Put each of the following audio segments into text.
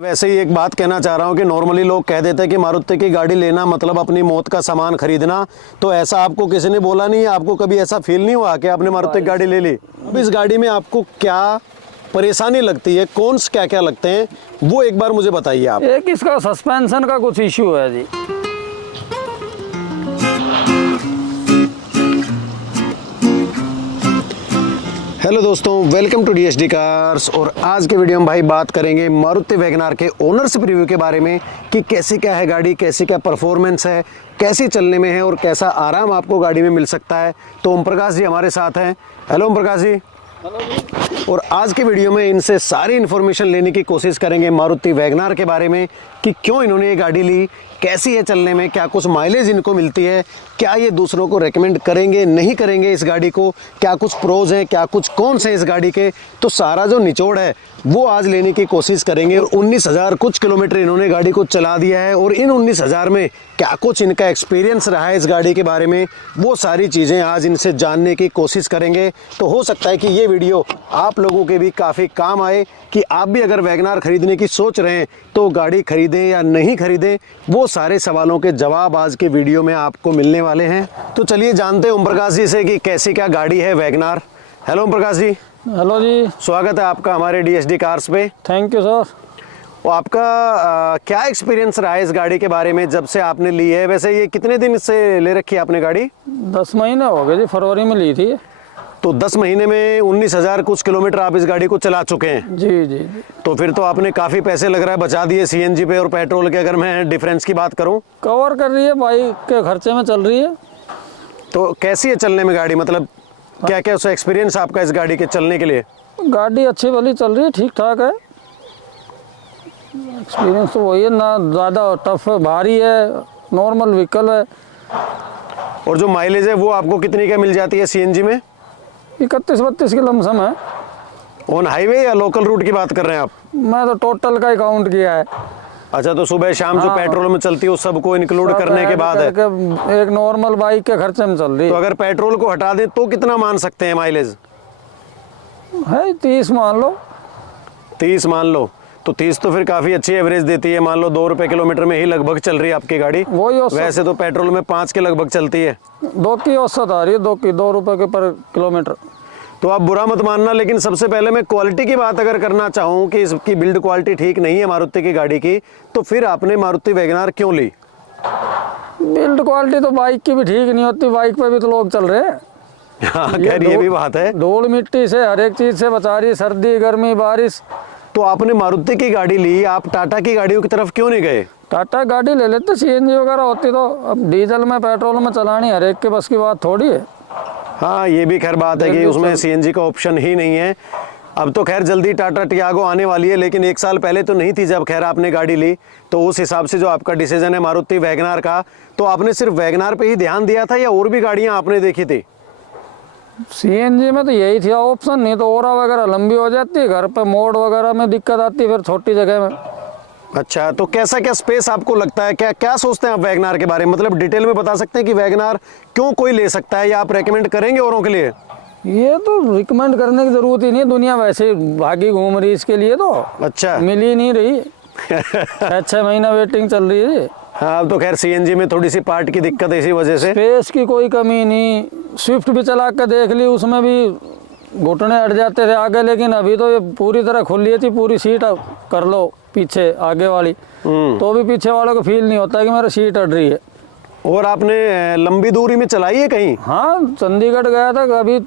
वैसे ही एक बात कहना चाह रहा हूँ कि नॉर्मली लोग कह देते हैं कि मारुति की गाड़ी लेना मतलब अपनी मौत का सामान खरीदना। तो ऐसा आपको किसी ने बोला नहीं है? आपको कभी ऐसा फील नहीं हुआ कि आपने मारुति की गाड़ी ले ली? अब इस गाड़ी में आपको क्या परेशानी लगती है, कौन से क्या क्या लगते हैं, वो एक बार मुझे बताइए आप। एक इसका सस्पेंशन का कुछ इश्यू है जी। हेलो दोस्तों, वेलकम टू DSD कार्स। और आज के वीडियो में भाई बात करेंगे मारुति वैगनार के ओनरशिप रिव्यू के बारे में कि कैसी क्या है गाड़ी, कैसी क्या परफॉर्मेंस है, कैसी चलने में है और कैसा आराम आपको गाड़ी में मिल सकता है। तो ओम प्रकाश जी हमारे साथ हैं। हेलो ओम प्रकाश जी। और आज के वीडियो में इनसे सारी इन्फॉर्मेशन लेने की कोशिश करेंगे मारुति वैगनार के बारे में कि क्यों इन्होंने ये गाड़ी ली, कैसी है चलने में, क्या कुछ माइलेज इनको मिलती है, क्या ये दूसरों को रेकमेंड करेंगे नहीं करेंगे इस गाड़ी को, क्या कुछ प्रोज हैं, क्या कुछ कॉन्स हैं इस गाड़ी के। तो सारा जो निचोड़ है वो आज लेने की कोशिश करेंगे। और 19,000 कुछ किलोमीटर इन्होंने गाड़ी को चला दिया है और इन 19,000 में क्या कुछ इनका एक्सपीरियंस रहा है इस गाड़ी के बारे में, वो सारी चीज़ें आज इनसे जानने की कोशिश करेंगे। तो हो सकता है कि ये वीडियो आप लोगों के भी काफ़ी काम आए कि आप भी अगर वैगनार खरीदने की सोच रहे हैं तो गाड़ी खरीदें या नहीं खरीदें, वो सारे सवालों के जवाब आज के वीडियो में आपको मिलने वाले हैं। तो चलिए जानते हैं ओम प्रकाश जी से कि कैसी क्या गाड़ी है WagonR. Hello Om Prakash ji. Hello जी, स्वागत है आपका हमारे DSD कार्स पे। Thank you sir. और आपका क्या एक्सपीरियंस रहा है इस गाड़ी के बारे में जब से आपने ली है? वैसे ये कितने दिन से ले रखी है आपने गाड़ी? 10 महीने हो गए जी, फरवरी में ली थी। तो 10 महीने में 19,000 कुछ किलोमीटर आप इस गाड़ी को चला चुके हैं। जी जी जी। तो फिर तो आपने काफ़ी पैसे लग रहा है बचा दिए CNG पे और पेट्रोल के। अगर मैं डिफरेंस की बात करूं कवर कर रही है, बाइक के खर्चे में चल रही है। तो कैसी है चलने में गाड़ी, मतलब क्या क्या उसका एक्सपीरियंस आपका इस गाड़ी के चलने के लिए? गाड़ी अच्छी भली चल रही है, ठीक ठाक है। एक्सपीरियंस तो वही है, ना ज़्यादा टफ है, भारी है, नॉर्मल व्हीकल है। और जो माइलेज है वो आपको कितनी क्या मिल जाती है CNG में? 31-32 की लमसम है। ऑन हाईवे या लोकल रूट की बात कर रहे हैं आप? मैं तो टोटल का ही काउंट किया है। अच्छा, तो सुबह शाम जो पेट्रोल में चलती है उस सबको इंक्लूड करने के बाद है? एक नॉर्मल बाइक के खर्चे में चल रही है। तो अगर पेट्रोल को हटा दें तो कितना मान सकते हैं माइलेज? है 30 मान लो। 30 मान लो। तो 30 तो फिर काफ़ी अच्छी एवरेज देती है। मान लो 2 रुपये किलोमीटर में ही लगभग चल रही है आपकी गाड़ी। वही वैसे तो पेट्रोल में 5 के लगभग चलती है। 2 की औसत आ रही है, 2 रुपए के पर किलोमीटर। तो आप बुरा मत मानना, लेकिन सबसे पहले मैं क्वालिटी की बात अगर करना चाहूँ कि इसकी बिल्ड क्वालिटी ठीक नहीं है मारुति की गाड़ी की, तो फिर आपने मारुति वैगनार क्यों ली? बिल्ड क्वालिटी तो बाइक की भी ठीक नहीं होती, बाइक पे भी तो लोग चल रहे हैं। हाँ खैर ये भी बात है। धूल मिट्टी से हर एक चीज से बचा रही, सर्दी गर्मी बारिश। तो आपने मारुति की गाड़ी ली, आप टाटा की गाड़ियों की तरफ क्यों नहीं गए? टाटा गाड़ी ले लेते, CNG वगैरह होती तो। अब डीजल में पेट्रोल में चलानी हर एक के बस की बात थोड़ी है। हाँ ये भी खैर बात है कि उसमें CNG का ऑप्शन ही नहीं है। अब तो खैर जल्दी टाटा टियागो आने वाली है, लेकिन 1 साल पहले तो नहीं थी जब खैर आपने गाड़ी ली। तो उस हिसाब से जो आपका डिसीजन है मारुति वैगनार का, तो आपने सिर्फ वैगनार पे ही ध्यान दिया था या और भी गाड़ियाँ आपने देखी थी? CNG में तो यही थी ऑप्शन, नहीं तो ओरा वगैरह लंबी हो जाती है, घर पे मोड़ वगैरह में दिक्कत आती है फिर छोटी जगह में। अच्छा, तो कैसा क्या स्पेस आपको लगता है, क्या क्या सोचते हैं आप वैगनार के बारे में? मतलब डिटेल में बता सकते हैं कि वैगनार क्यों कोई ले सकता है या आप रेकमेंड करेंगे औरों के लिए? ये तो रिकमेंड करने की जरूरत ही नहीं, दुनिया वैसे भागी घूम रही इसके लिए, तो अच्छा मिल ही नहीं रही। 6 महीना वेटिंग चल रही है। हाँ, अब तो खैर CNG में थोड़ी सी पार्ट की दिक्कत है इसी वजह से। स्पेस की कोई कमी नहीं। स्विफ्ट भी चला कर देख ली, उसमें भी घुटने अट जाते थे आगे, लेकिन अभी तो ये पूरी तरह खुली थी, पूरी सीट कर लो पीछे आगे वाली, तो भी पीछे वालों को फील नहीं होता कि मेरा सीट अट रही है। और आपने लंबी दूरी में चलाई है कहीं? हाँ, चंडीगढ़ गया था अभी।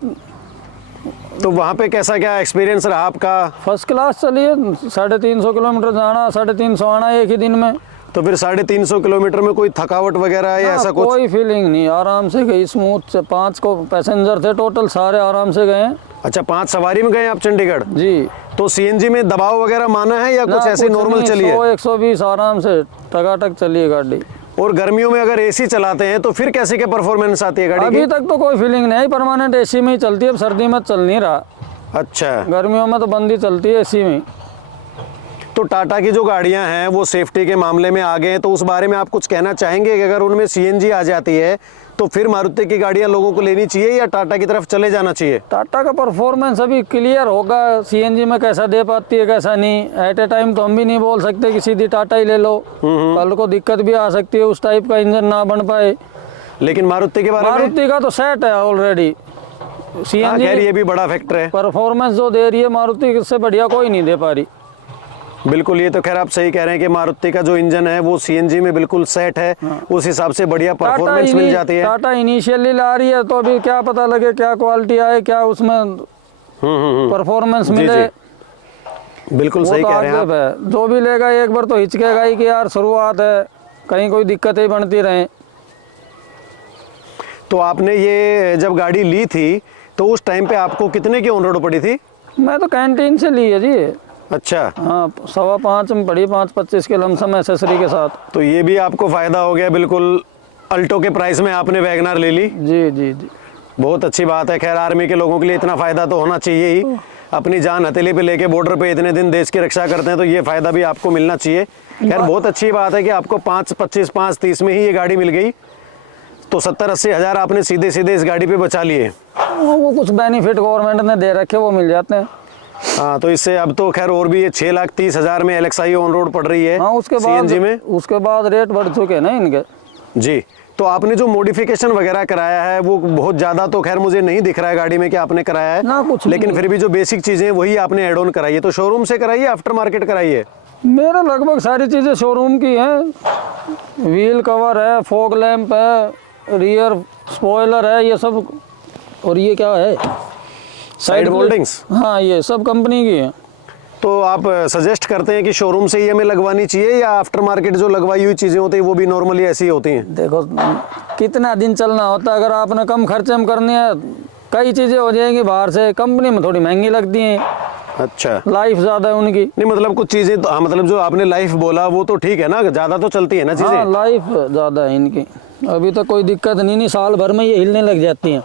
तो वहाँ पे कैसा क्या एक्सपीरियंस रहा आपका? फर्स्ट क्लास चली है, 350 किलोमीटर जाना, 350 आना एक ही दिन में। तो फिर 350 किलोमीटर में कोई थकावट वगैरह या ऐसा कुछ? कोई फीलिंग नहीं, आराम से गई स्मूथ से। 5 को पैसेंजर थे टोटल, सारे आराम से गए। अच्छा, 5 सवारी में गए आप चंडीगढ़? जी। तो CNG में दबाव वगैरह माना है या कुछ ऐसे नॉर्मल चली है? 100-120 आराम से टकाटक चली है गाड़ी। और गर्मियों में अगर AC चलाते हैं तो फिर कैसे क्या परफॉर्मेंस आती है गाड़ी की? अभी तक तो कोई फीलिंग नहीं, परमानेंट AC में ही चलती है। अब सर्दी में चल नहीं रहा। अच्छा, गर्मियों में तो बंदी चलती है AC में। तो टाटा की जो गाड़ियां हैं वो सेफ्टी के मामले में आगे हैं, तो उस बारे में आप कुछ कहना चाहेंगे कि अगर उनमें सीएनजी आ जाती है तो फिर मारुति की गाड़ियां लोगों को लेनी चाहिए या टाटा की तरफ चले जाना चाहिए? टाटा का परफॉर्मेंस अभी क्लियर होगा, सीएनजी में कैसा दे पाती है कैसा नहीं, एट ए टाइम तो हम भी नहीं बोल सकते कि सीधी टाटा ही ले लो, कल को दिक्कत भी आ सकती है, उस टाइप का इंजन ना बन पाए। लेकिन मारुति के बारे में? मारुति का तो सेट है ऑलरेडी, सीएनजी ये भी बड़ा फैक्टर है। परफॉर्मेंस जो दे रही है मारुति से बढ़िया कोई नहीं दे पा रही। बिल्कुल, ये तो खैर आप सही कह रहे हैं कि मारुति का जो इंजन है वो सीएनजी में बिल्कुल सेट है, उस हिसाब से बढ़िया परफॉर्मेंस मिल जाती है। टाटा इनिशियली ला रही है तो अभी क्या पता लगे क्या क्वालिटी आए, क्या उसमें परफॉर्मेंस मिले। बिल्कुल सही तो कह रहे हैं आप। जो भी लेगा एक बार तो हिचकेगा ही कि यार शुरुआत है, कहीं कोई दिक्कतें बनती रहे। तो आपने ये जब गाड़ी ली थी तो उस टाइम पे आपको कितने की ऑन रोड पड़ी थी? मैं तो कैंटीन से ली है जी। अच्छा। हाँ, 5.25 में पड़ी, 5.25 के लमसम एसेसरी के साथ। तो ये भी आपको फायदा हो गया, बिल्कुल अल्टो के प्राइस में आपने वैगनर ले ली। जी जी जी, बहुत अच्छी बात है। खैर आर्मी के लोगों के लिए इतना फायदा तो होना चाहिए ही, अपनी जान हथेली पे लेके बॉर्डर पे इतने दिन देश की रक्षा करते हैं, तो ये फायदा भी आपको मिलना चाहिए। खैर बहुत अच्छी बात है कि आपको 5.25 5.30 में ही ये गाड़ी मिल गई, तो 70-80 हज़ार आपने सीधे सीधे इस गाड़ी पे बचा लिए। वो कुछ बेनिफिट गवर्नमेंट ने दे रखे वो मिल जाते हैं। हाँ, तो इससे अब तो खैर और भी ये 6,30,000 में LXi ऑन रोड पड़ रही है। हाँ, उसके बाद रेट बढ़ चुके हैं ना इनके। जी, तो आपने जो मॉडिफिकेशन वगैरह कराया है वो बहुत ज़्यादा तो खैर मुझे नहीं दिख रहा है गाड़ी में कि आपने कराया है ना, कुछ लेकिन फिर भी जो बेसिक चीज़ें वही आपने एड ऑन कराई है। तो शोरूम से कराई है, आफ्टर मार्केट कराई है? मेरा लगभग सारी चीज़ें शोरूम की हैं। व्हील कवर है, फॉग लैंप है, रियर स्पॉइलर है, ये सब। और ये क्या है, साइड मोल्डिंग्स। हाँ, ये सब कंपनी की है। तो आप सजेस्ट करते हैं कि शोरूम से ही हमें लगवानी चाहिए या आफ्टर मार्केट जो लगवाई हुई चीज़ें होती हैं वो भी नॉर्मली ऐसी ही होती हैं? देखो कितना दिन चलना होता है, अगर आपने कम खर्चे में करनी है कई चीज़ें हो जाएंगी बाहर से, कंपनी में थोड़ी महंगी लगती हैं। अच्छा, लाइफ ज़्यादा है उनकी। नहीं मतलब कुछ चीज़ें तो, हाँ मतलब जो आपने लाइफ बोला वो तो ठीक है ना, ज़्यादा तो चलती है ना चीज़ें। हाँ, लाइफ ज़्यादा है इनकी, अभी तक कोई दिक्कत नहीं, साल भर में ये हिलने लग जाती हैं।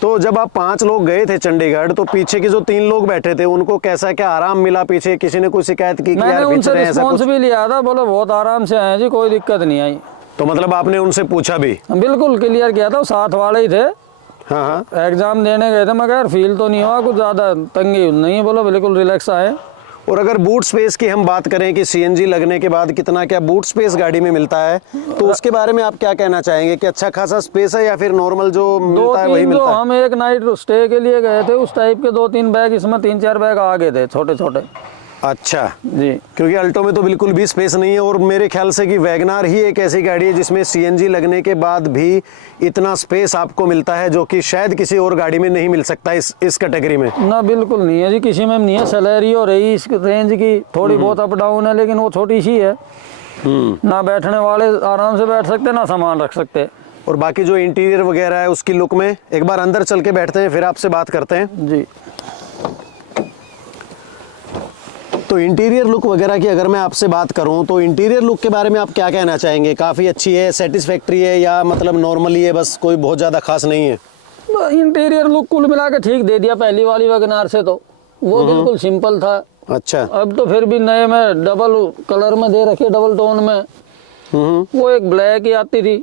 तो जब आप 5 लोग गए थे चंडीगढ़ तो पीछे के जो 3 लोग बैठे थे उनको कैसा क्या आराम मिला? पीछे किसी ने कोई शिकायत की? मैंने उनसे रिस्पॉन्स भी लिया था, बोलो बहुत आराम से आए जी, कोई दिक्कत नहीं आई। तो मतलब आपने उनसे पूछा भी? बिल्कुल क्लियर किया था, साथ वाले ही थे। हाँ हाँ, एग्जाम देने गए थे, मगर फील तो नहीं हुआ कुछ ज़्यादा तंगी नहीं है, बोलो बिल्कुल रिलैक्स आए। और अगर बूट स्पेस की हम बात करें कि सीएनजी लगने के बाद कितना क्या बूट स्पेस गाड़ी में मिलता है, तो उसके बारे में आप क्या कहना चाहेंगे कि अच्छा खासा स्पेस है या फिर नॉर्मल जो मिलता है वही मिलता है? हम एक नाइट स्टे के लिए गए थे, उस टाइप के 2-3 बैग, इसमें 3-4 बैग आ गए थे छोटे छोटे। अच्छा जी, क्योंकि अल्टो में तो बिल्कुल भी स्पेस नहीं है, और मेरे ख्याल से कि वैगनार ही एक ऐसी गाड़ी है जिसमें सीएनजी लगने के बाद भी इतना स्पेस आपको मिलता है जो कि शायद किसी और गाड़ी में नहीं मिल सकता इस कैटेगरी में। ना बिल्कुल नहीं है जी, किसी में नहीं है। सैलरी हो रही इस रेंज की थोड़ी बहुत अप डाउन है, लेकिन वो छोटी सी है ना, बैठने वाले आराम से बैठ सकते ना सामान रख सकते। और बाकी जो इंटीरियर वगैरह है उसकी लुक में एक बार अंदर चल के बैठते हैं फिर आपसे बात करते हैं। जी, तो इंटीरियर लुक वगैरह की अगर मैं आपसे बात करूं तो इंटीरियर लुक के बारे में आप क्या कहना चाहेंगे? काफ़ी अच्छी है, सेटिस्फैक्ट्री है, या मतलब नॉर्मली है, बस कोई बहुत ज़्यादा खास नहीं है? इंटीरियर लुक कुल मिला के ठीक दे दिया पहली वाली वैगनार से, तो वो बिल्कुल सिंपल था। अच्छा, अब तो फिर भी नए में डबल कलर में दे रखे, डबल टोन में। वो एक ब्लैक ही आती थी।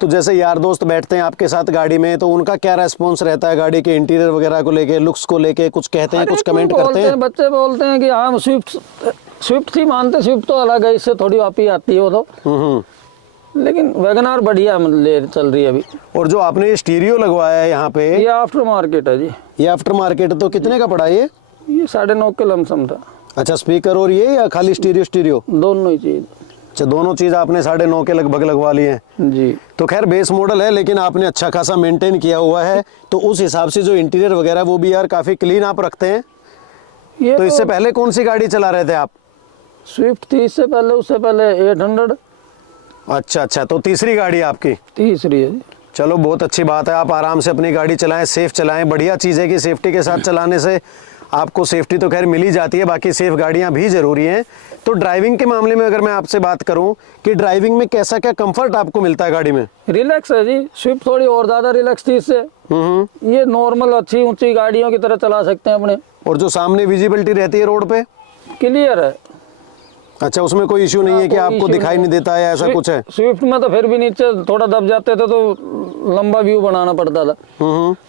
तो जैसे यार दोस्त बैठते हैं आपके साथ गाड़ी में तो उनका क्या रेस्पॉन्स रहता है गाड़ी के इंटीरियर वगैरह को लेके, लुक्स को लेके? कुछ कहते हैं, कुछ कमेंट करते हैं? बच्चे बोलते हैं कि हाँ स्विफ्ट थी, मानते स्विफ्ट तो अलग है, इससे थोड़ी वापी आती है वो तो। लेकिन वैगनार बढ़िया ले चल रही है अभी। और जो आपने स्टीरियो लगवाया है यहाँ पे, ये आफ्टर मार्केट है जी। ये आफ्टर मार्केट, तो कितने का पड़ा ये? 9.5 के लमसम था। अच्छा, स्पीकर और ये या खाली स्टीरियो? दोनों ही चीज। अच्छा, दोनों चीज़ आपने 9.5 के लगभग लगवा लिए हैं जी। तो खैर बेस मॉडल है लेकिन आपने अच्छा खासा मेंटेन किया हुआ है, तो उस हिसाब से जो इंटीरियर वगैरह वो भी यार काफ़ी क्लीन आप रखते हैं। ये तो इससे पहले कौन सी गाड़ी चला रहे थे आप? स्विफ्ट थी इससे पहले, उससे पहले 800। अच्छा, तो तीसरी गाड़ी आपकी? तीसरी है। चलो बहुत अच्छी बात है, आप आराम से अपनी गाड़ी चलाएं, सेफ चलाएं। बढ़िया चीज़ है कि सेफ्टी के साथ चलाने से आपको सेफ्टी तो खैर मिल ही जाती है, बाकी सेफ गाड़ियां भी ज़रूरी हैं। तो ड्राइविंग के मामले में अगर मैं आपसे बात करूं कि ड्राइविंग में कैसा क्या कंफर्ट आपको मिलता है गाड़ी में? रिलैक्स है जी, स्विफ्ट थोड़ी और ज़्यादा रिलैक्स थी इससे। ये नॉर्मल अच्छी ऊंची गाड़ियों की तरह चला सकते हैं अपने। और जो सामने विजिबिलिटी रहती है रोड पे? क्लियर है। अच्छा, उसमें कोई इश्यू नहीं है कि कोई आपको issue दिखाई नहीं देता है, ऐसा स्विफ्ट- कुछ है? स्विफ्ट में तो फिर भी नीचे थोड़ा दब जाते थे तो लंबा व्यू बनाना पड़ता था।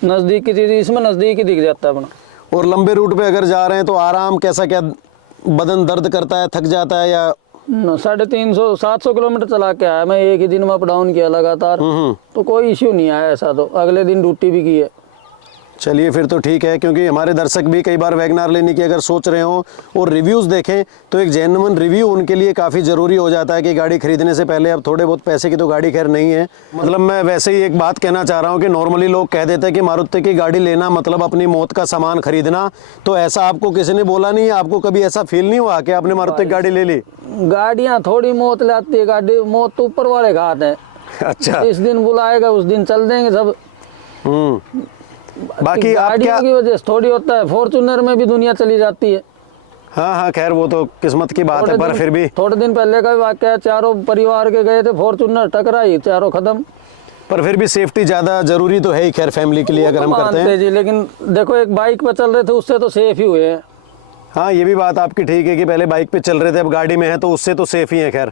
नजदीक की चीज इसमें नजदीक ही दिख जाता है अपना। और लंबे रूट पे अगर जा रहे हैं तो आराम कैसा, क्या बदन दर्द करता है, थक जाता है या? 350-700 किलोमीटर चला के आया मैं, एक ही दिन में अप डाउन किया लगातार, तो कोई इश्यू नहीं आया ऐसा। तो अगले दिन ड्यूटी भी की है। चलिए फिर तो ठीक है, क्योंकि हमारे दर्शक भी कई बार वैगनार लेने की अगर सोच रहे हो और रिव्यूज़ देखें तो एक जेन्युइन रिव्यू उनके लिए काफ़ी ज़रूरी हो जाता है कि गाड़ी खरीदने से पहले। अब थोड़े बहुत पैसे की तो गाड़ी खैर नहीं है, मतलब मैं वैसे ही एक बात कहना चाह रहा हूँ कि नॉर्मली लोग कह देते हैं कि मारुति की गाड़ी लेना मतलब अपनी मौत का सामान खरीदना। तो ऐसा आपको किसी ने बोला नहीं है? आपको कभी ऐसा फील नहीं हुआ कि आपने मारुति की गाड़ी ले ली? गाड़ियाँ थोड़ी मौत लाती है, गाड़ी मौत तो ऊपर वाले का हाथ है। अच्छा। जिस दिन बुलाएगा उस दिन चल देंगे सब। बाकी आप गाड़ियों क्या? की वजह से थोड़ी होता है, फॉर्च्यूनर में भी दुनिया चली जाती है। हाँ हाँ, खैर वो तो किस्मत की बात है, पर फिर भी थोड़े दिन पहले का वाकया, चारों परिवार के गए थे, फॉर्च्यूनर टकराई, चारों खत्म। पर फिर भी सेफ्टी ज़्यादा ज़रूरी तो है ही खैर फैमिली के लिए अगर हम करते हैं जी। लेकिन देखो एक बाइक पर चल रहे थे उससे तो सेफ ही हुए हैं। हाँ, ये भी बात आपकी ठीक है कि पहले बाइक पे चल रहे थे, अब गाड़ी में है तो उससे तो सेफ ही है खैर,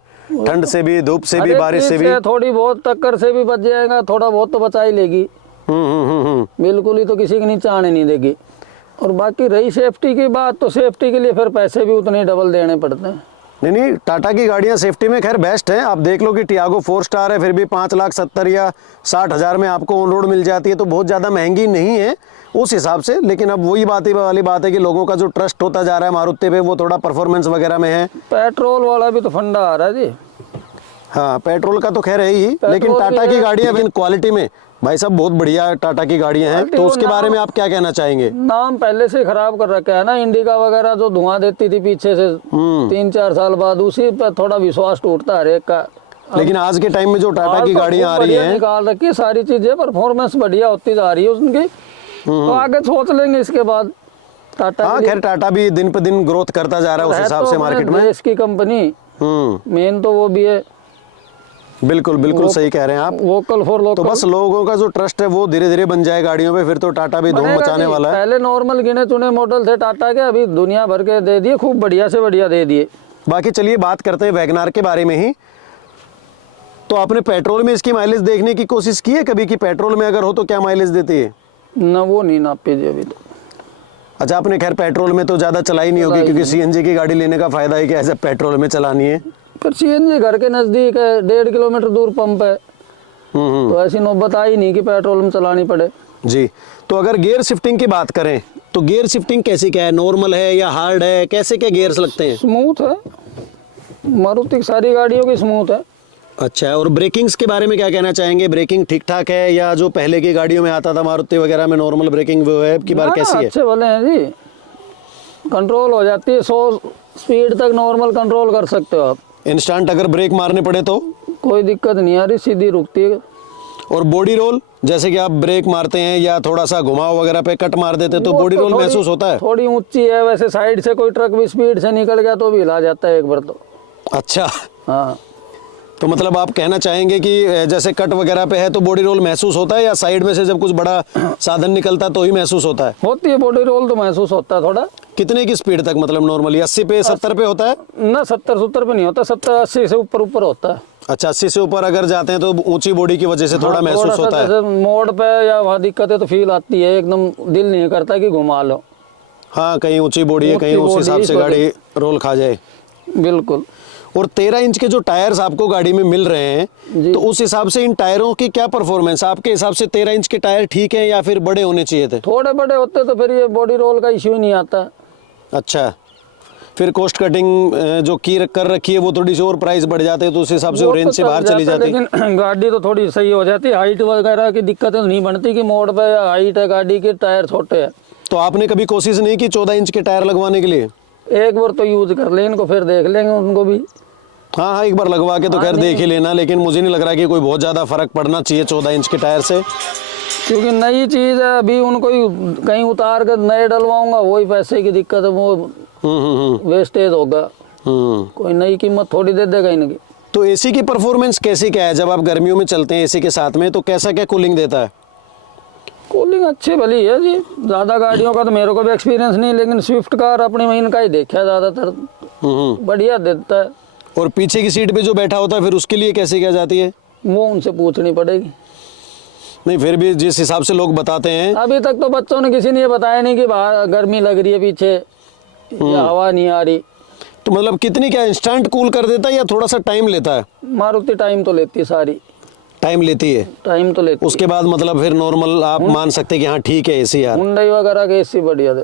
ठंड से भी, धूप से भी, अरे बारिश से चीज भी। थोड़ी बहुत टक्कर से भी बच जाएगा, थोड़ा बहुत तो बचा ही लेगी। बिल्कुल ही तो किसी की नीचे आने नहीं देगी। और बाकी रही सेफ्टी की बात, तो सेफ्टी के लिए फिर पैसे भी उतने डबल देने पड़ते हैं। नहीं, टाटा की गाड़ियाँ सेफ्टी में खैर बेस्ट हैं। आप देख लो कि टियागो 4 स्टार है, फिर भी 5,70,000 या 60,000 में आपको ऑन रोड मिल जाती है, तो बहुत ज़्यादा महंगी नहीं है उस हिसाब से। लेकिन अब वही वाली बात है कि लोगों का जो ट्रस्ट होता जा रहा है मारुति पे, वो थोड़ा परफॉर्मेंस वगैरह में है। पेट्रोल वाला भी तो फंडा आ रहा है जी। हाँ, पेट्रोल का तो खैर है ही, लेकिन टाटा की गाड़ियाँ विन क्वालिटी में भाई साहब बहुत बढ़िया टाटा की गाड़ियाँ हैं। तो उसके बारे में आप क्या कहना चाहेंगे? नाम पहले से खराब कर रखा है ना, इंडिका वगैरह जो धुआं देती थी पीछे से 3-4 साल बाद, उसी पर थोड़ा विश्वास टूटता है हर एक का। लेकिन आज के टाइम में जो टाटा की तो गाड़ियाँ आ खूब रही बढ़िया हैं, निकाल रखी है सारी चीजें, परफॉर्मेंस बढ़िया होती जा रही है उनकी। तो आगे सोच लेंगे इसके बाद टाटा। हाँ खैर टाटा भी दिन पे दिन ग्रोथ करता जा रहा है उस हिसाब से मार्केट में। देश की कंपनी मेन तो वो भी है। बिल्कुल बिल्कुल सही कह रहे हैं आप। Vocal for local. तो बस लोगों का जो ट्रस्ट है वो धीरे धीरे बन जाए गाड़ियों पे, फिर तो टाटा भी धूम मचाने वाला है। पहले नॉर्मल गिने चुने मॉडल थे टाटा के, अभी दुनिया भर के दे दिए, खूब बढ़िया से बढ़िया दे दिए। बाकी चलिए बात करते हैं वैगनार के बारे में ही। तो आपने पेट्रोल में इसकी माइलेज देखने की कोशिश की है कभी कि पेट्रोल में अगर हो तो क्या माइलेज देती है? ना वो नहीं नापी जी अभी तो। अच्छा, आपने खैर पेट्रोल में तो ज़्यादा चलाई नहीं होगी, क्योंकि सीएनजी की गाड़ी लेने का फायदा है कि ऐसे पेट्रोल में चलानी है। फिर सीएनजी घर के नज़दीक है, 1.5 किलोमीटर दूर पंप है, तो ऐसी नौबत आई नहीं कि पेट्रोल में चलानी पड़े। जी। तो अगर गियर शिफ्टिंग की बात करें तो गियर शिफ्टिंग कैसी क्या है? नॉर्मल है या हार्ड है? कैसे क्या गियर्स लगते हैं? स्मूथ है, मारुति की सारी गाड़ियों की स्मूथ है। अच्छा, और ब्रेकिंग्स के बारे में क्या कहना चाहेंगे? ब्रेकिंग ठीक ठाक है या जो पहले की गाड़ियों में आता था मारुति वगैरह में नॉर्मल ब्रेकिंग वो है, की बार कैसी है? अच्छे वाले हैं जी, कंट्रोल हो जाती है, 100 स्पीड तक नॉर्मल कंट्रोल कर सकते हो आप। इंस्टेंट अगर ब्रेक मारने पड़े तो कोई दिक्कत नहीं आ रही, सीधी रुकती है। और बॉडी रोल, जैसे कि आप ब्रेक मारते हैं या थोड़ा सा घुमाव वगैरह पे कट मार देते तो वो बॉडी रोल थोड़ी- महसूस होता है? थोड़ी ऊंची है वैसे, साइड से कोई ट्रक भी स्पीड से निकल गया तो भी हिला जाता है एक बार तो। अच्छा, हाँ, तो मतलब आप कहना चाहेंगे कि जैसे कट वगैरह पे है तो बॉडी रोल महसूस होता है, या साइड में से जब कुछ बड़ा साधन निकलता तो ही महसूस होता है? होती है बॉडी रोल तो महसूस होता है थोड़ा। कितने की स्पीड तक, मतलब नॉर्मली 80 पे 70 पे होता है? ना 70-70 पे नहीं होता, 70-80 से ऊपर ऊपर होता है। अच्छा, 80 से ऊपर अगर जाते हैं तो ऊंची बॉडी की वजह से थोड़ा हाँ, महसूस सा होता है। जैसे मोड़ पे या वहाँ दिक्कत है तो फील आती है, एकदम दिल नहीं करता कि घुमा लो। हाँ, कहीं ऊंची बॉडी है, कहीं ऊंची उस बॉडी हिसाब इस से वजह- गाड़ी रोल खा जाए। बिल्कुल। और 13 इंच के जो टायर्स आपको गाड़ी में मिल रहे हैं, जी। तो उस हिसाब से इन टायरों की क्या परफॉर्मेंस आपके हिसाब से? 13 इंच के टायर ठीक है या फिर बड़े होने चाहिए थे? थोड़े बड़े होते तो फिर ये बॉडी रोल का इश्यू ही नहीं आता। अच्छा, फिर कॉस्ट कटिंग जो की कर रखी है वो थोड़ी सी और प्राइस बढ़ जाते हैं तो उस हिसाब से वो रेंज तो से चल बाहर चली जाता है, जाती। लेकिन गाड़ी तो थोड़ी सही हो जाती है। हाइट वगैरह की दिक्कतें नहीं बनती कि मोड़ पे या हाइट है गाड़ी के, टायर छोटे हैं। तो आपने कभी कोशिश नहीं की 14 इंच के टायर लगवाने के लिए? एक बार तो यूज कर ले इनको, फिर देख लेंगे उनको भी। हाँ हाँ, एक बार लगवा के तो खैर देख ही लेना, लेकिन मुझे नहीं लग रहा कि कोई बहुत ज़्यादा फर्क पड़ना चाहिए 14 इंच के टायर से, क्योंकि नई चीज़ है, अभी उनको ही कहीं उतार कर नए डलवाऊंगा, वही पैसे की दिक्कत है, वो वेस्टेज होगा। कोई नई कीमत थोड़ी दे देगा इनकी। तो एसी की परफॉर्मेंस कैसी क्या है? जब आप गर्मियों में चलते हैं एसी के साथ में तो कैसा क्या कूलिंग देता है? कूलिंग अच्छी भली है जी। ज़्यादा गाड़ियों का तो मेरे को भी एक्सपीरियंस नहीं, लेकिन स्विफ्ट कार अपनी महीन का ही देखा है ज़्यादातर, बढ़िया देता है। और पीछे की सीट पे जो बैठा होता है फिर उसके लिए कैसे क्या जाती है? वो उनसे पूछनी पड़ेगी। नहीं, फिर भी जिस हिसाब से लोग बताते हैं। अभी तक तो बच्चों ने किसी ने ये बताया नहीं कि बाहर गर्मी लग रही है पीछे या हवा नहीं आ रही। तो मतलब कितनी, क्या इंस्टेंट कूल कर देता है या थोड़ा सा टाइम लेता है? मारुति टाइम तो लेती है, सारी टाइम लेती है। टाइम तो लेती है। उसके बाद मतलब फिर नॉर्मल आप मान सकते हैं कि हाँ ठीक है एसी यार। हुंडई वगैरह के एसी बढ़िया दे।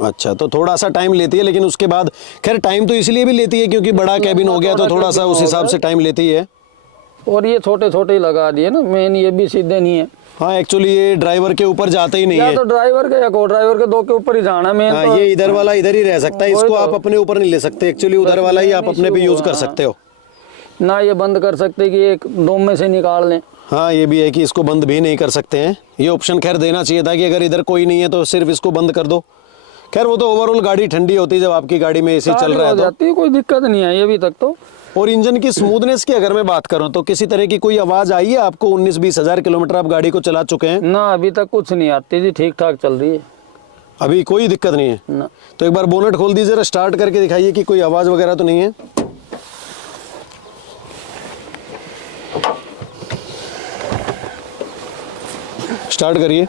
अच्छा, तो थोड़ा सा टाइम लेती है, लेकिन उसके बाद खैर टाइम तो इसलिए भी लेती है क्योंकि बड़ा कैबिन हो गया तो थोड़ा सा उस हिसाब से टाइम लेती है। और ये छोटे छोटे ही लगा दिए ना, मेन ये भी सीधे नहीं है। हाँ, एक्चुअली ये ड्राइवर के ऊपर जाते ही नहीं या है। तो ड्राइवर के या को ड्राइवर के, दो के ऊपर ही जाना मेन। हाँ, तो ये इधर वाला इधर ही रह सकता है, वही इसको तो। आप अपने ऊपर नहीं ले सकते। एक्चुअली उधर वाला ही आप अपने पे यूज कर सकते हो ना। ये बंद कर सकते कि एक डोम में से निकाल लें। हाँ, ये भी है कि इसको बंद भी नहीं कर सकते हैं। ये ऑप्शन खैर देना चाहिए था कि अगर इधर कोई नहीं है तो सिर्फ इसको बंद कर दो। खैर वो तो ओवरऑल गाड़ी ठंडी होती है जब आपकी गाड़ी में एसी चल रहा है तो। जाती है, कोई दिक्कत नहीं आई अभी तक तो। और इंजन की स्मूथनेस की अगर मैं बात करूं तो किसी तरह की कोई आवाज आई है आपको? 19-20 हजार किलोमीटर आप गाड़ी को चला चुके हैं। ना, अभी तक कुछ नहीं आती जी, ठीक ठाक चल रही है, अभी कोई दिक्कत नहीं है ना। तो एक बार बोनट खोल दीजिए, जरा स्टार्ट करके दिखाइए कि कोई आवाज वगैरह तो नहीं है। स्टार्ट करिए।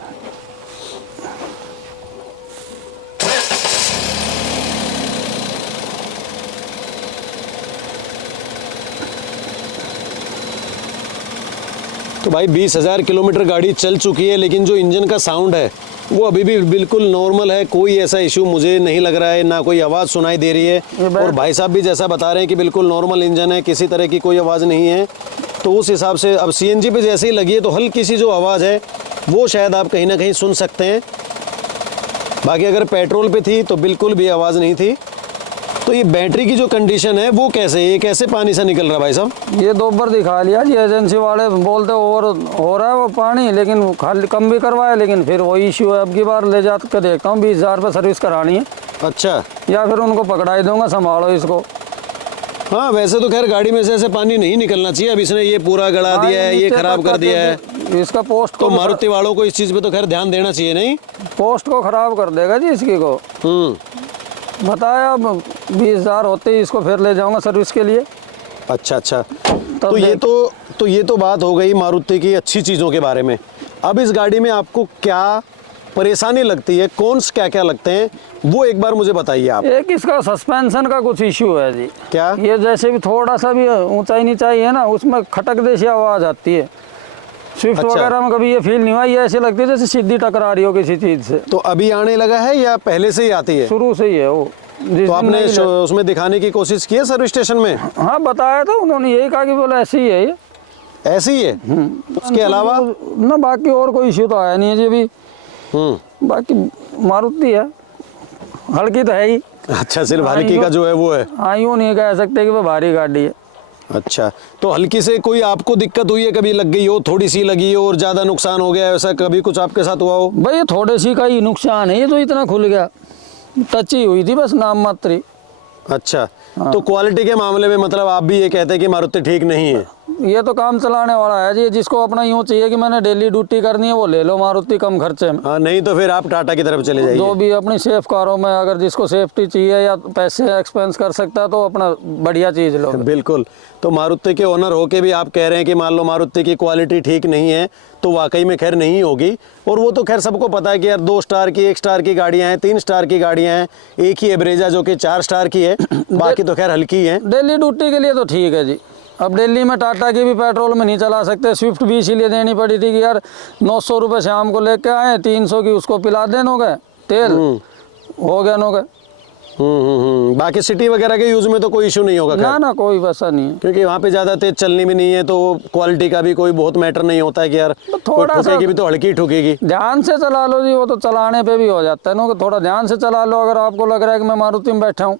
तो भाई 20,000 किलोमीटर गाड़ी चल चुकी है, लेकिन जो इंजन का साउंड है वो अभी भी बिल्कुल नॉर्मल है। कोई ऐसा इशू मुझे नहीं लग रहा है, ना कोई आवाज़ सुनाई दे रही है। और भाई साहब भी जैसा बता रहे हैं कि बिल्कुल नॉर्मल इंजन है, किसी तरह की कोई आवाज़ नहीं है। तो उस हिसाब से अब सीएनजी पे जैसे ही लगी है तो हल्की सी जो आवाज़ है वो शायद आप कहीं ना कहीं सुन सकते हैं। बाकी अगर पेट्रोल पे थी तो बिल्कुल भी आवाज़ नहीं थी। तो ये बैटरी की जो कंडीशन है वो कैसे, ये कैसे पानी सा निकल रहा है भाई साहब? ये 2 बार दिखा लिया जी, एजेंसी वाले बोलते ओवर हो रहा है वो पानी, लेकिन खाली कम भी करवाया, लेकिन फिर वही इश्यू है। अब की बार ले जा कर देखता हूँ, 20,000 पर सर्विस करानी है। अच्छा, या फिर उनको पकड़ा ही दूंगा, संभालो इसको। हाँ, वैसे तो खैर गाड़ी में से ऐसे पानी नहीं निकलना चाहिए। अब इसने ये पूरा गड़ा दिया है, ये खराब कर दिया है। इसका पोस्ट तो मारुति वालों को इस चीज़ पे तो खैर ध्यान देना चाहिए। नहीं, पोस्ट को खराब कर देगा जी इसकी को। बताया, अब 20,000 होते ही इसको फिर ले जाऊंगा सर्विस के लिए। अच्छा अच्छा, तो ये तो बात हो गई मारुति की अच्छी चीज़ों के बारे में। अब इस गाड़ी में आपको क्या परेशानी लगती है, कौन से क्या क्या लगते हैं वो एक बार मुझे बताइए आप। एक इसका सस्पेंशन का कुछ इश्यू है जी। क्या? ये जैसे भी थोड़ा सा भी ऊंचाई नीचाई है ना, उसमें खटक जैसी आवाज़ आती है। स्विफ्ट वगैरह में कभी ये फील नहीं हुआ, ये ऐसे लगती है जैसे सीधी टकरा रही हो किसी चीज़ से। तो अभी आने लगा है या पहले से ही आती है? शुरू से ही है वो। तो आपने उसमें दिखाने की कोशिश की है सर्विस स्टेशन में? हाँ, बताया था उन्होंने, यही कहा कि बोला ऐसे ही है ये। ऐसे ही है? उसके अलावा ना बाकी और कोई इश्यू तो आया नहीं है जी अभी। बाकी मारुति है, हल्की तो है ही। अच्छा, सिर्फ हल्की का जो है वो है। हाँ, यूँ नहीं कह सकते कि वो भारी गाड़ी है। अच्छा, तो हल्की से कोई आपको दिक्कत हुई है, कभी लग गई हो, थोड़ी सी लगी हो और ज़्यादा नुकसान हो गया, ऐसा कभी कुछ आपके साथ हुआ हो? भाई ये थोड़े सी का ही नुकसान है, ये तो इतना खुल गया, टच ही हुई थी बस, नाम मात्र। अच्छा, तो क्वालिटी के मामले में मतलब आप भी ये कहते हैं कि मारुति ठीक नहीं है? ये तो काम चलाने वाला है जी, जिसको अपना यूँ चाहिए कि मैंने डेली ड्यूटी करनी है वो ले लो मारुति कम खर्चे में। हाँ, नहीं तो फिर आप टाटा की तरफ चले जाइए। जो भी अपनी सेफ कारों में अगर जिसको सेफ्टी चाहिए या पैसे एक्सपेंस कर सकता है तो अपना बढ़िया चीज़ लो। बिल्कुल। तो मारुति के ओनर होके भी आप कह रहे हैं कि मान लो मारुति की क्वालिटी ठीक नहीं है, तो वाकई में खैर नहीं होगी। और वो तो खैर सबको पता है कि यार 2 स्टार की, 1 स्टार की गाड़ियाँ हैं, 3 स्टार की गाड़ियाँ हैं, एक ही एवरेजा जो कि 4 स्टार की है, बाकी तो खैर हल्की है। डेली ड्यूटी के लिए तो ठीक है जी। अब दिल्ली में टाटा की भी पेट्रोल में नहीं चला सकते, स्विफ्ट भी इसीलिए देनी पड़ी थी कि यार 900 रुपये शाम को लेके आए, 300 की उसको पिला देनो गए, तेल हो गया नो गए। बाकी सिटी वगैरह के यूज में तो कोई इशू नहीं होगा? ना ना, कोई वैसा नहीं है, क्योंकि वहाँ पे ज़्यादा तेज चलनी भी नहीं है, तो क्वालिटी का भी कोई बहुत मैटर नहीं होता है कि यार थोड़ा ठुकेगी भी तो हल्की ठुकेगी। ध्यान से चला लो जी, वो तो चलाने पे भी हो जाता है ना, थोड़ा ध्यान से चला लो अगर आपको लग रहा है कि मैं मारुति में बैठा हूँ।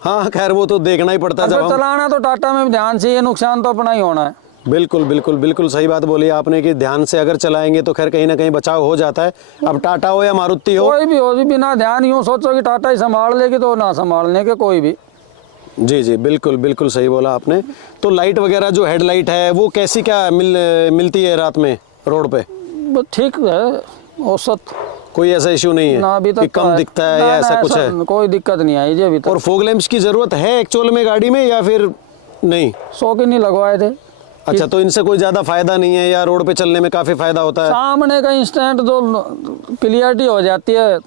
हाँ, खैर वो तो देखना ही पड़ता है जब चलाना, तो टाटा में भी ध्यान से, ये नुकसान तो अपना ही होना है। बिल्कुल बिल्कुल बिल्कुल सही बात बोली आपने कि ध्यान से अगर चलाएंगे तो खैर कहीं ना कहीं बचाव हो जाता है। अब टाटा हो या मारुति हो, कोई भी हो जी, बिना ध्यान यूँ सोचो कि टाटा ही संभाल लेगी तो ना संभालने के कोई भी। जी जी, बिल्कुल बिल्कुल सही बोला आपने। तो लाइट वगैरह जो हेडलाइट है वो कैसी क्या मिलती है रात में रोड पे? ठीक है, औसत कोई ऐसा इश्यू नहीं ना है अभी तक कि कम दिखता है ना, या ना, ऐसा कुछ है? कोई दिक्कत नहीं आई जी अभी तक। और फॉग लैंप्स की जरूरत है एक्चुअल में गाड़ी में या फिर नहीं? शौकीन नहीं लगवाए थे। अच्छा, तो इनसे कोई ज्यादा फायदा नहीं है या रोड पे चलने में काफी फायदा होता है? सामने का इंस्टेंट जो क्लियरिटी हो जाती है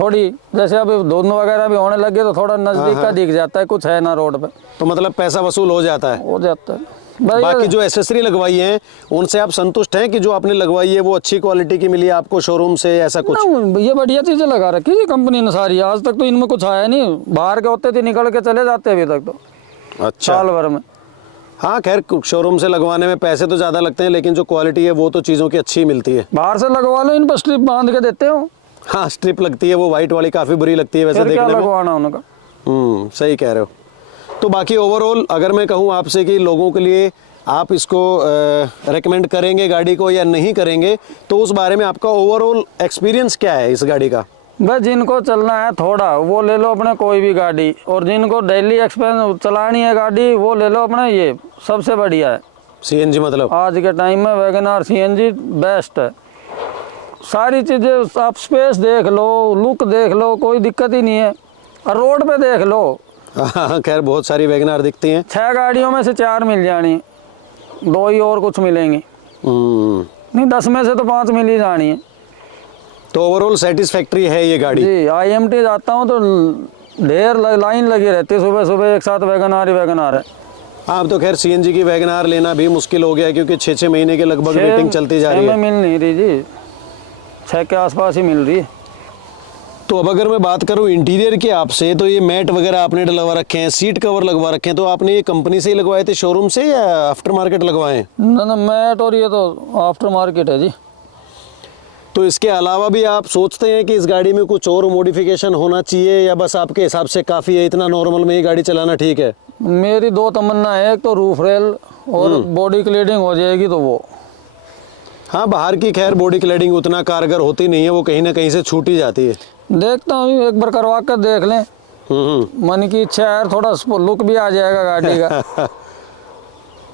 थोड़ी, जैसे अभी धुंध वगैरह भी होने लगे तो थोड़ा नजदीक का दिख जाता है, कुछ है ना रोड पे, तो मतलब पैसा वसूल हो जाता है। हो जाता है भाई। बाकी जो एसेसरी लगवाई है उनसे आप संतुष्ट हैं कि जो आपने लगवाई है वो अच्छी क्वालिटी की मिली आपको शोरूम से, ऐसा कुछ? ना, ये बढ़िया चीजें लगा रखी है कंपनी ने सारी। आज तक तो इनमें कुछ आया नहीं, बाहर के होते थे निकल के चले जाते अभी तक तो अच्छा, साल भर में। हाँ खैर शोरूम से लगवाने में पैसे तो ज़्यादा लगते हैं, लेकिन जो क्वालिटी है वो तो चीज़ों की अच्छी मिलती है। बाहर से लगवा लो, इन पर स्ट्रिप बांध के देते हो। हाँ, स्ट्रिप लगती है, वो वाइट वाली काफ़ी बुरी लगती है वैसे फिर क्या देखने में। लगवाना उनका। सही कह रहे हो। तो बाकी ओवरऑल अगर मैं कहूँ आपसे कि लोगों के लिए आप इसको रेकमेंड करेंगे गाड़ी को या नहीं करेंगे, तो उस बारे में आपका ओवरऑल एक्सपीरियंस क्या है इस गाड़ी का? भाई जिनको चलना है थोड़ा वो ले लो अपने कोई भी गाड़ी, और जिनको डेली एक्सपेंस चलानी है गाड़ी वो ले लो अपने, ये सबसे बढ़िया है। CNG मतलब? आज के टाइम में वैगनआर CNG बेस्ट है। सारी चीज़ें आप स्पेस देख लो, लुक देख लो, कोई दिक्कत ही नहीं है। और रोड पे देख लो, हाँ खैर बहुत सारी वैगनआर दिखती हैं। 6 गाड़ियों में से 4 मिल जानी, 2 ही और कुछ मिलेंगी। नहीं 10 में से तो 5 मिल ही जानी है। तो ओवरऑल सेटिस्फैक्ट्री है ये गाड़ी? जी, IMT जाता हूँ तो ढेर लाइन लगी रहती है, सुबह सुबह एक साथ वैगनआर ही वैगनआर है। हाँ, अब तो खैर CNG की वैगनआर लेना भी मुश्किल हो गया है, क्योंकि 6-6 महीने के लगभग वेटिंग चलती जा रही है। मिल नहीं रही जी, 6 के आसपास ही मिल रही है। तो अब अगर मैं बात करूं इंटीरियर की आपसे, तो ये मैट वगैरह आपने डलवा रखे हैं, सीट कवर लगवा रखे हैं, तो आपने ये कंपनी से ही लगवाए थे शोरूम से या आफ्टर मार्केट लगवाए हैं? ना मैट और ये तो आफ्टर मार्केट है जी। तो इसके अलावा भी आप सोचते हैं कि इस गाड़ी में कुछ और मॉडिफिकेशन होना चाहिए, या बस आपके हिसाब से काफ़ी है, इतना नॉर्मल में ही गाड़ी चलाना ठीक है? मेरी 2 तमन्ना है, एक तो रूफ रेल और बॉडी क्लीडिंग हो जाएगी तो वो। हाँ, बाहर की खैर बॉडी क्लैडिंग उतना कारगर होती नहीं है, वो कहीं ना कहीं से छूट ही जाती है। देखता हूँ एक बार करवा कर देख लें, मन की इच्छा है, थोड़ा लुक भी आ जाएगा गाड़ी का।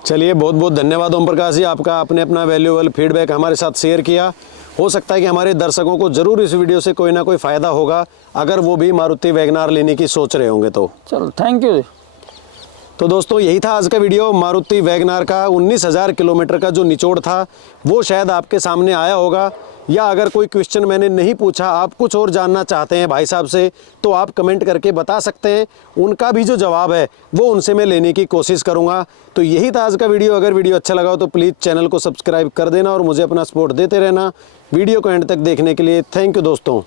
चलिए, बहुत बहुत धन्यवाद ओम प्रकाश जी, आपका आपने अपना वैल्यूएबल फीडबैक हमारे साथ शेयर किया। हो सकता है कि हमारे दर्शकों को जरूर इस वीडियो से कोई ना कोई फ़ायदा होगा, अगर वो भी मारुति वैगनआर लेने की सोच रहे होंगे तो। चलो, थैंक यू जी। तो दोस्तों, यही था आज का वीडियो। मारुति वैगनआर का 19,000 किलोमीटर का जो निचोड़ था वो शायद आपके सामने आया होगा, या अगर कोई क्वेश्चन मैंने नहीं पूछा, आप कुछ और जानना चाहते हैं भाई साहब से, तो आप कमेंट करके बता सकते हैं। उनका भी जो जवाब है वो उनसे मैं लेने की कोशिश करूंगा। तो यही था आज का वीडियो। अगर वीडियो अच्छा लगा हो तो प्लीज़ चैनल को सब्सक्राइब कर देना और मुझे अपना सपोर्ट देते रहना। वीडियो को एंड तक देखने के लिए थैंक यू दोस्तों।